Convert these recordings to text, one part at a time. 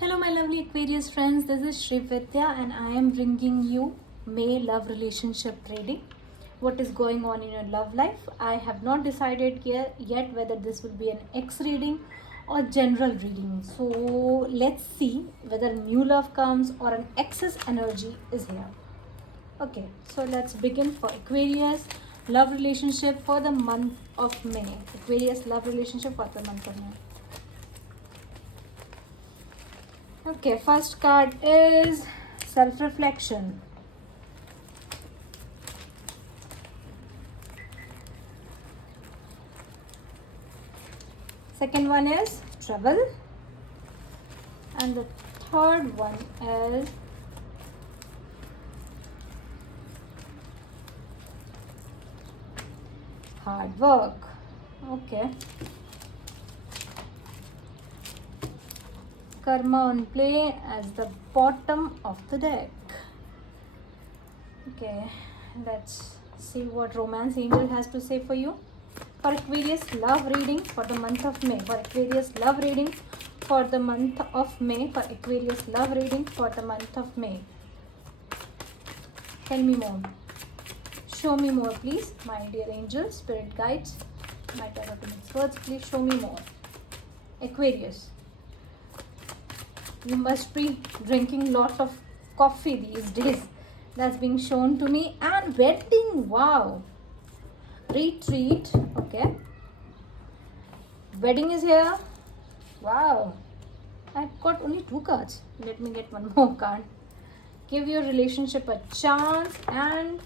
Hello, my lovely Aquarius friends. This is Shri Vidya, and I am bringing you May love relationship reading. What is going on in your love life? I have not decided yet whether this will be an X reading or general reading. So let's see whether new love comes or an excess energy is here. Okay, so let's begin for Aquarius love relationship for the month of May. Aquarius love relationship for the month of May. Okay, first card is self-reflection. Second one is trouble. And the third one is hard work. Okay. Karma on play as the bottom of the deck. Okay, let's see what Romance Angel has to say for you. For Aquarius love reading for the month of May. For Aquarius love reading for the month of May. For Aquarius love reading for the month of May. Tell me more. Show me more, please. My dear angels, spirit guides, my tarot experts, please show me more. Aquarius. You must be drinking lot of coffee these days. That's being shown to me. And wedding, wow. Retreat, okay. Wedding is here. Wow. I've got only 2 cards. Let me get one more card. Give your relationship a chance and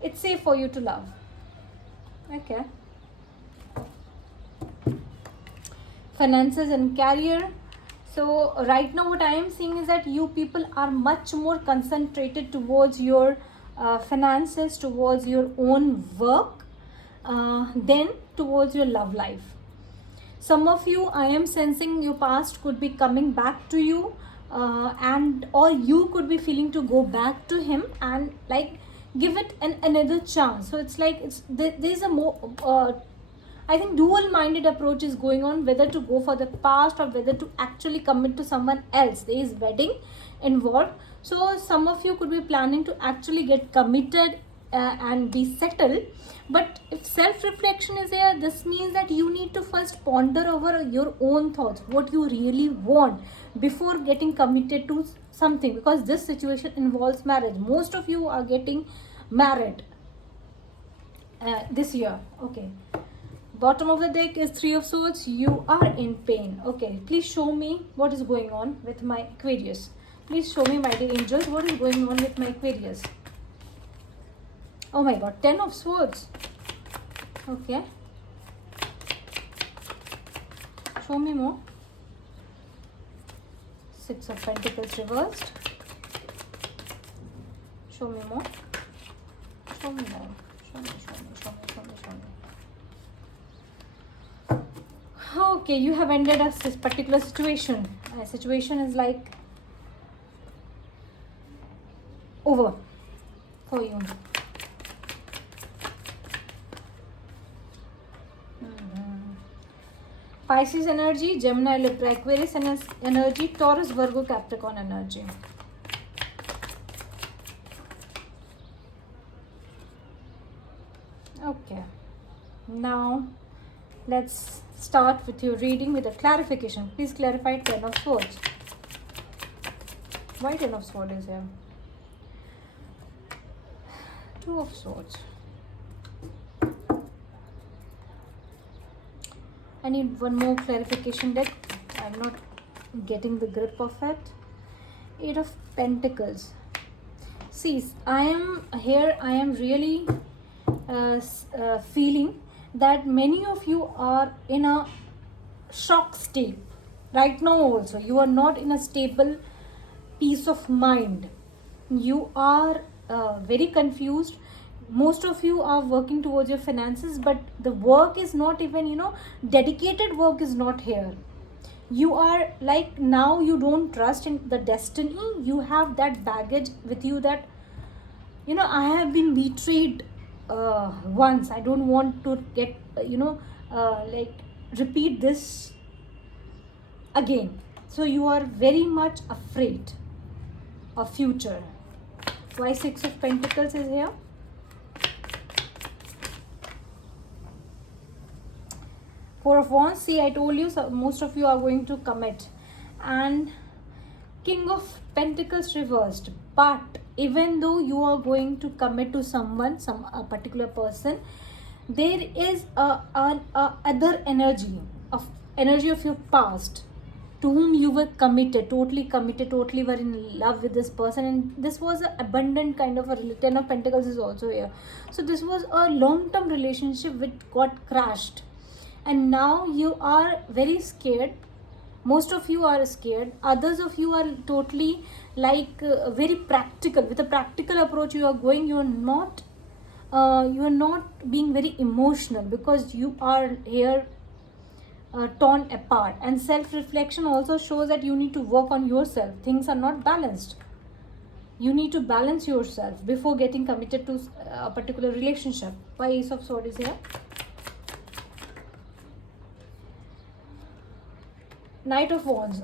it's safe for you to love. Okay. Finances and career. So right now what I am seeing is that you people are much more concentrated towards your finances, towards your own work than towards your love life. Some of you, I am sensing your past could be coming back to you and or you could be feeling to go back to him and like give it another chance. So it's like there's a more I think dual-minded approach is going on, whether to go for the past or whether to actually commit to someone else. There is wedding involved. So some of you could be planning to actually get committed and be settled. But if self-reflection is there, this means that you need to first ponder over your own thoughts, what you really want before getting committed to something. Because this situation involves marriage. Most of you are getting married this year. Okay. Bottom of the deck is 3 of Swords. You are in pain. Okay, please show me what is going on with my Aquarius. Please show me, my dear angels, what is going on with my Aquarius. Oh my god, 10 of Swords. Okay. Show me more. 6 of Pentacles reversed. Show me more. Show me more. Show me. Okay, you have ended this particular situation. Situation is like over for you. Pisces energy, Gemini, Libra, Aquarius energy, Taurus, Virgo, Capricorn energy. Okay, now let's start with your reading with a clarification. Please clarify 10 of Swords. Why 10 of Swords is here? 2 of Swords. I need one more clarification deck. I'm not getting the grip of it. 8 of Pentacles. See, I am really feeling that many of you are in a shock state right now. Also, you are not in a stable peace of mind. You are very confused. Most of you are working towards your finances, but the work is not even, dedicated work is not here. You are like, now you don't trust in the destiny. You have that baggage with you that I have been betrayed once. I don't want to get like repeat this again. So you are very much afraid of future. Why 6 of Pentacles is here? Four of Wands. See, I told you, so most of you are going to commit. And King of Pentacles reversed. But even though you are going to commit to someone, a particular person, there is a other energy of your past, to whom you were committed, totally were in love with this person, and this was an abundant kind of a 10 of Pentacles is also here. So this was a long-term relationship which got crashed, and now you are very scared. Most of you are scared, others of you are totally like very practical. With a practical approach you are going, you are not being very emotional, because you are here torn apart. And self-reflection also shows that you need to work on yourself. Things are not balanced. You need to balance yourself before getting committed to a particular relationship. Why Ace of Swords is here? Knight of Wands.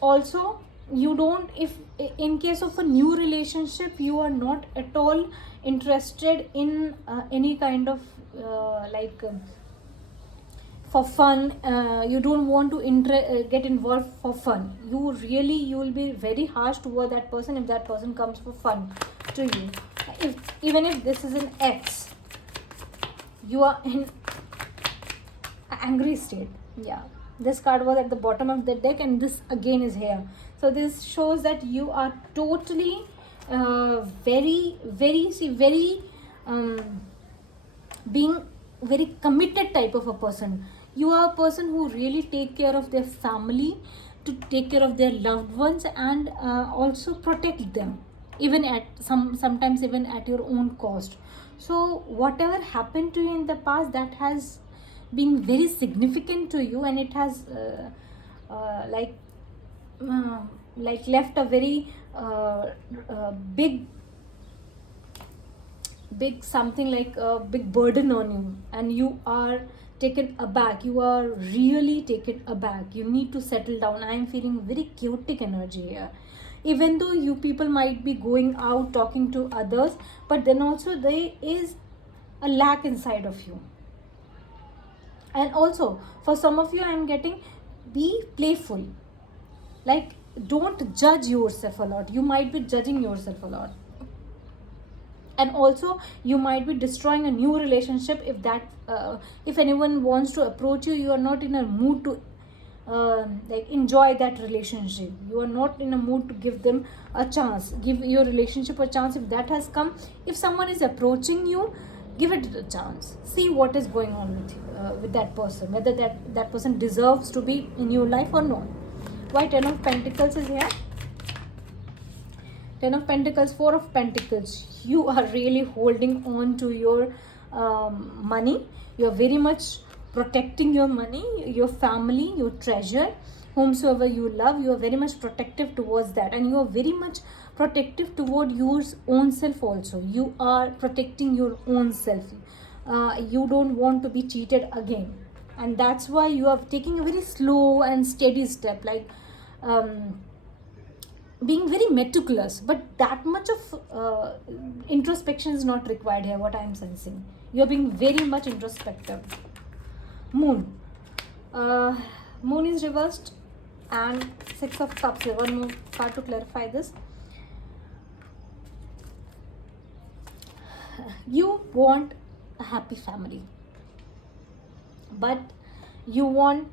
Also, you don't, if in case of a new relationship, you are not at all interested in any kind of for fun. You don't want to get involved for fun. You will be very harsh toward that person if that person comes for fun to you. Even if this is an ex, you are in angry state. Yeah, this card was at the bottom of the deck, and this again is here. So this shows that you are totally being very committed type of a person. You are a person who really take care of their family, to take care of their loved ones, and also protect them, even at sometimes even at your own cost. So whatever happened to you in the past, that has been very significant to you, and it has left a very big something like a big burden on you, and you are taken aback. You are really taken aback. You need to settle down. I am feeling very chaotic energy here. Even though you people might be going out talking to others, but then also there is a lack inside of you. And also for some of you, I am getting, be playful. Like, don't judge yourself a lot. You might be judging yourself a lot, and also you might be destroying a new relationship if anyone wants to approach you. You are not in a mood to enjoy that relationship. You are not in a mood to give them a chance, give your relationship a chance. If that has come, if someone is approaching you, give it a chance. See what is going on with that person, whether that person deserves to be in your life or not. Why 10 of Pentacles is here? 10 of Pentacles, 4 of Pentacles. You are really holding on to your money. You are very much protecting your money, your family, your treasure, whomsoever you love. You are very much protective towards that, and you are very much protective toward your own self also. You are protecting your own self. You don't want to be cheated again, and that's why you are taking a very slow and steady step, like being very meticulous. But that much of introspection is not required here, what I am sensing. You are being very much introspective. Moon. Moon is reversed, and 6 of Cups here. One more card to clarify this. You want a happy family, but you want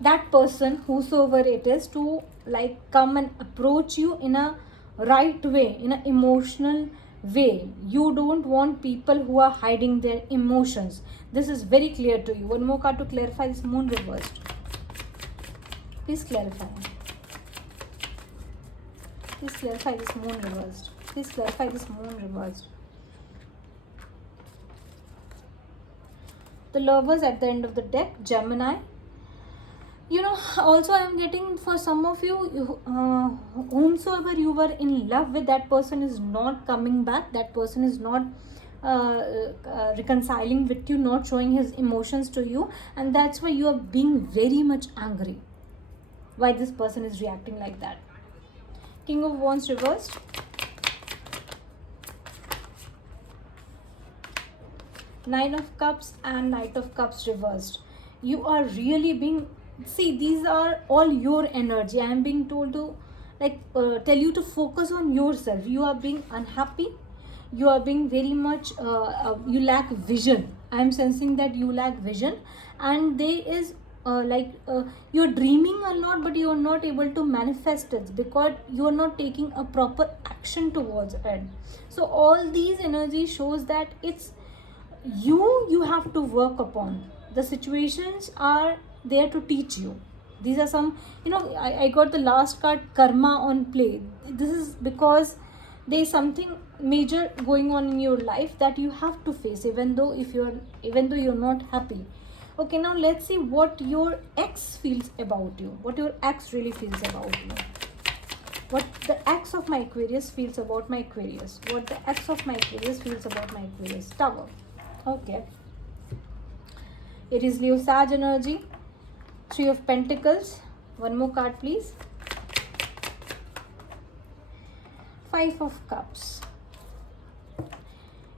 that person, whosoever it is, to come and approach you in a right way, in an emotional way. You don't want people who are hiding their emotions. This is very clear to you. One more card to clarify this Moon reversed. Please clarify. Please clarify this Moon reversed. Please clarify this Moon reversed. The Lovers at the end of the deck, Gemini. Also I am getting, for some of you, whomsoever you were in love with, that person is not coming back. That person is not reconciling with you, not showing his emotions to you, and that's why you are being very much angry. why this person is reacting like that. King of Wands reversed, Nine of Cups and Knight of Cups reversed. You are really being, see, these are all your energy. I am being told to tell you to focus on yourself. You are being unhappy, you are being very much you lack vision. I am sensing that you lack vision, and there is you're dreaming a lot, but you are not able to manifest it because you are not taking a proper action towards it. So all these energy shows that it's you have to work upon. The situations are there to teach you. These are some, I got the last card, karma on play. This is because there's something major going on in your life that you have to face, even though you're not happy. Okay, now let's see what your ex feels about you, what your ex really feels about you, what the ex of my Aquarius feels about my Aquarius, what the ex of my Aquarius feels about my Aquarius. Tower. Okay, it is Leo Sag energy. Three of Pentacles. One more card, please. Five of Cups.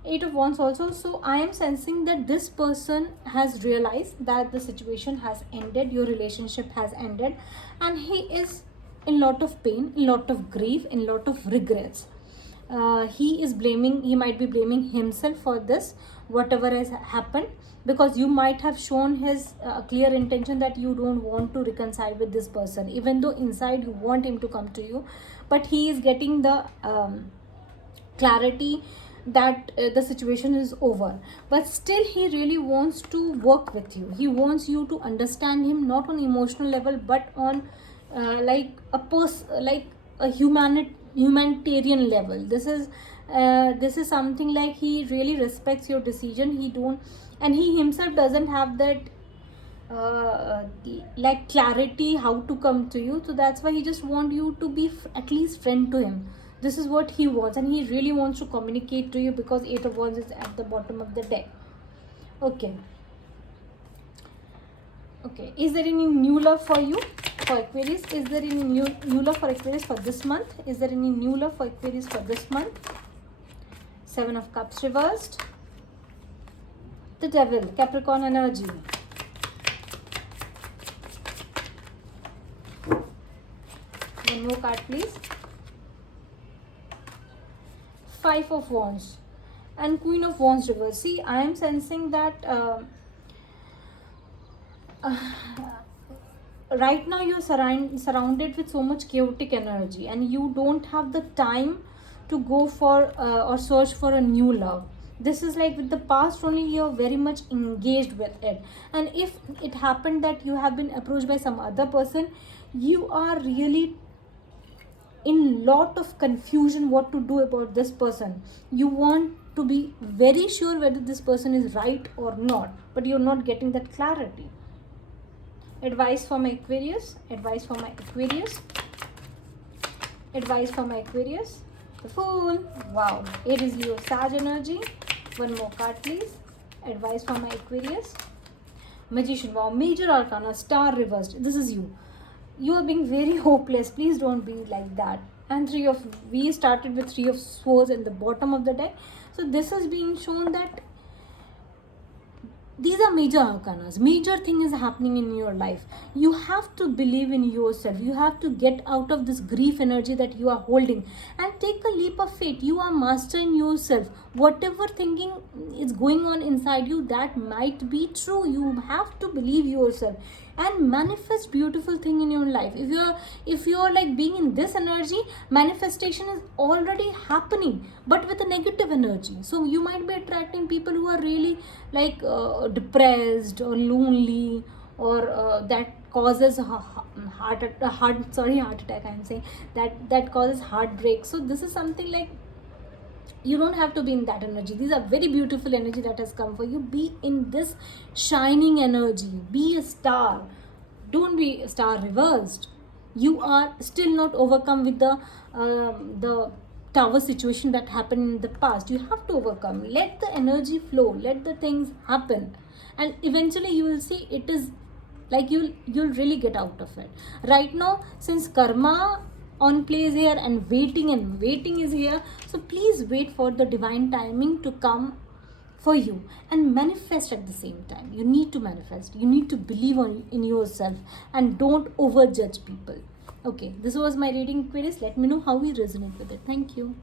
Eight of Wands also. So I am sensing that this person has realized that the situation has ended, your relationship has ended, and he is in lot of pain, in lot of grief, in lot of regrets. He might be blaming himself for this, whatever has happened, because you might have shown his clear intention that you don't want to reconcile with this person, even though inside you want him to come to you, but he is getting the clarity that the situation is over, but still he really wants to work with you. He wants you to understand him, not on emotional level, but on a humanitarian level. This is something like he really respects your decision. He himself doesn't have that clarity how to come to you, so that's why he just want you to be at least friend to him. This is what he wants, and he really wants to communicate to you because Eight of Wands is at the bottom of the deck. Okay, is there any new love for you, for Aquarius? Is there any new love for Aquarius for this month? Is there any new love for Aquarius for this month? Seven of Cups reversed, the Devil, Capricorn energy. One more card, please. Five of Wands and Queen of Wands reverse. See, I am sensing that right now you're surrounded with so much chaotic energy, and you don't have the time to go for or search for a new love. This is like with the past only, you're very much engaged with it, and if it happened that you have been approached by some other person, you are really in lot of confusion what to do about this person. You want to be very sure whether this person is right or not, but you're not getting that clarity. Advice for my Aquarius, advice for my Aquarius, advice for my Aquarius. The Fool. Wow, it is Leo Sag energy. One more card, please. Advice for my Aquarius. Magician. Wow, Major Arcana, Star reversed. This is you. You are being very hopeless. Please don't be like that. And we started with Three of Swords in the bottom of the deck. So this is being shown that these are major arcanas. Major thing is happening in your life. You have to believe in yourself. You have to get out of this grief energy that you are holding and take a leap of faith. You are mastering yourself. Whatever thinking is going on inside you, that might be true. You have to believe yourself and manifest beautiful thing in your life. If you're like being in this energy, manifestation is already happening, but with a negative energy. So you might be attracting people who are really depressed or lonely, or that causes heart attack. I'm saying that causes heartbreak. So this is something like you don't have to be in that energy. These are very beautiful energy that has come for you. Be in this shining energy. Be a star. Don't be a star reversed. You are still not overcome with the tower situation that happened in the past. You have to overcome. Let the energy flow. Let the things happen, and eventually you will see it is Like you'll really get out of it. Right now, since karma on play is here and waiting is here, so please wait for the divine timing to come for you and manifest at the same time. You need to manifest, you need to believe in yourself, and don't overjudge people. Okay, this was my reading, Aquarius. Let me know how we resonate with it. Thank you.